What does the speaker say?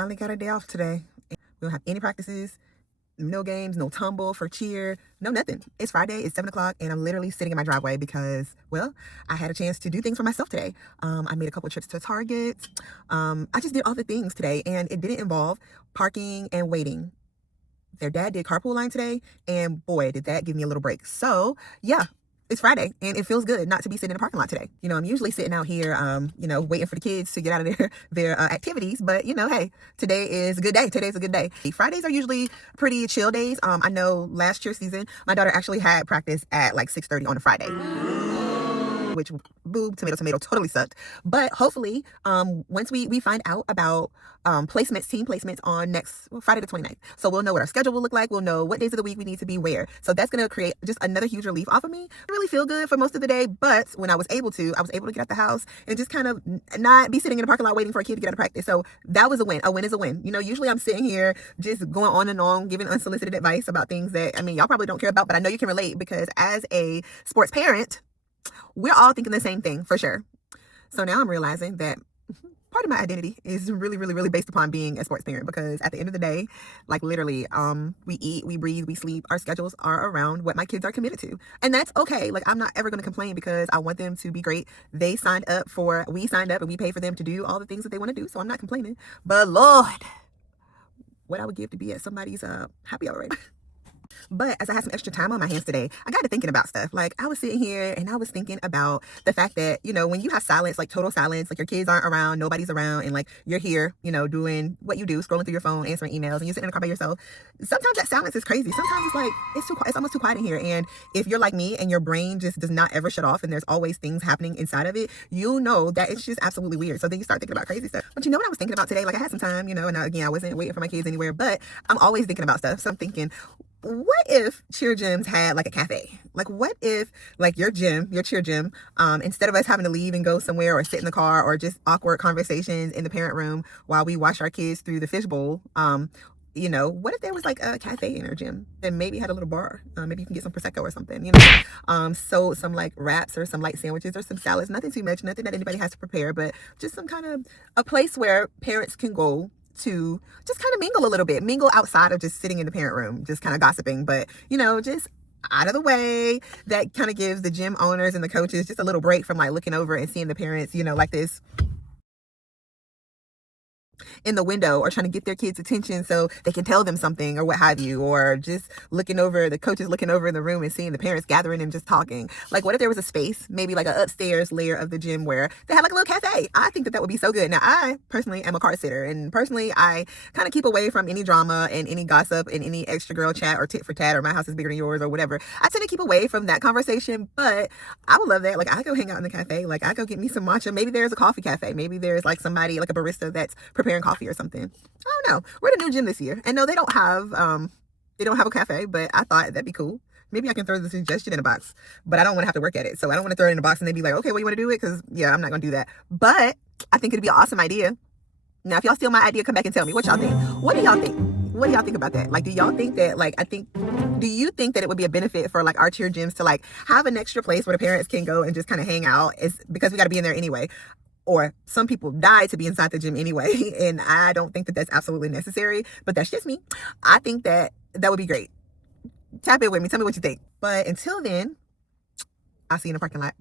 finally got a day off today. We don't have any practices, no games, no tumble for cheer, no nothing. It's Friday, it's 7 o'clock, and I'm literally sitting in my driveway because, well, I had a chance to do things for myself today. I made a couple trips to Target. I just did all the things today, and it didn't involve parking and waiting. Their dad did carpool line today, and boy, did that give me a little break. So, yeah. It's Friday, and it feels good not to be sitting in a parking lot today. I'm usually sitting out here, waiting for the kids to get out of their activities. But, hey, today is a good day. Today's a good day. Fridays are usually pretty chill days. I know last year's season, my daughter actually had practice at like 6:30 on a Friday, which, boo, tomato, totally sucked. But hopefully, once we find out about team placements on Friday the 29th. So we'll know what our schedule will look like. We'll know what days of the week we need to be where. So that's going to create just another huge relief off of me. I really feel good for most of the day. But when I was able to get out the house and just kind of not be sitting in the parking lot waiting for a kid to get out of practice. So that was a win. A win is a win. Usually I'm sitting here just going on and on, giving unsolicited advice about things that, y'all probably don't care about, but I know you can relate because as a sports parent, we're all thinking the same thing for sure. So now I'm realizing that part of my identity is really, really, really based upon being a sports parent, because at the end of the day, like literally, we eat, we breathe, we sleep. Our schedules are around what my kids are committed to. And that's okay. Like, I'm not ever going to complain because I want them to be great. We signed up and we pay for them to do all the things that they want to do. So I'm not complaining. But Lord, what I would give to be at somebody's happy hour right now. But as I had some extra time on my hands today, I got to thinking about stuff. Like, I was sitting here and I was thinking about the fact that, when you have silence, like total silence, like your kids aren't around, nobody's around, and like you're here, doing what you do, scrolling through your phone, answering emails, and you're sitting in the car by yourself. Sometimes that silence is crazy. Sometimes it's like, it's almost too quiet in here. And if you're like me and your brain just does not ever shut off and there's always things happening inside of it, that it's just absolutely weird. So then you start thinking about crazy stuff. But what I was thinking about today? Like, I had some time, and again, I wasn't waiting for my kids anywhere, but I'm always thinking about stuff. So I'm thinking, what if cheer gyms had like a cafe? Like, what if like your cheer gym, instead of us having to leave and go somewhere or sit in the car or just awkward conversations in the parent room while we watch our kids through the fishbowl, what if there was like a cafe in our gym that maybe had a little bar? Maybe you can get some Prosecco or something, so some like wraps or some light sandwiches or some salads, nothing too much, nothing that anybody has to prepare, but just some kind of a place where parents can go to just kind of mingle outside of just sitting in the parent room, just kind of gossiping, but just out of the way. That kind of gives the gym owners and the coaches just a little break from like looking over and seeing the parents, like this in the window or trying to get their kids' attention so they can tell them something or what have you, or just the coaches looking over in the room and seeing the parents gathering and just talking. Like, what if there was a space, maybe like an upstairs layer of the gym where they had like a little cafe? I think that would be so good. Now, I personally am a car sitter, and personally I kind of keep away from any drama and any gossip and any extra girl chat or tit for tat or my house is bigger than yours or whatever. I tend to keep away from that conversation, but I would love that. Like, I go hang out in the cafe, like I go get me some matcha. Maybe there's a coffee cafe, maybe there's like somebody like a barista that's preparing coffee or something. I don't know. We're at a new gym this year, and no, they don't have a cafe, but I thought that'd be cool. Maybe I can throw the suggestion in a box, but I don't want to have to work at it, so I don't want to throw it in a box and they be like, okay, well, you want to do it? Because yeah, I'm not gonna do that, but I think it'd be an awesome idea. Now, if y'all steal my idea, come back and tell me what y'all think. What do y'all think? What do y'all think about that? Like, do y'all think that, like, do you think that it would be a benefit for like our cheer gyms to like have an extra place where the parents can go and just kind of hang out? Is because we got to be in there anyway. Or some people die to be inside the gym anyway, and I don't think that that's absolutely necessary, but that's just me. I think that would be great. Tap in with me. Tell me what you think. But until then, I'll see you in the parking lot.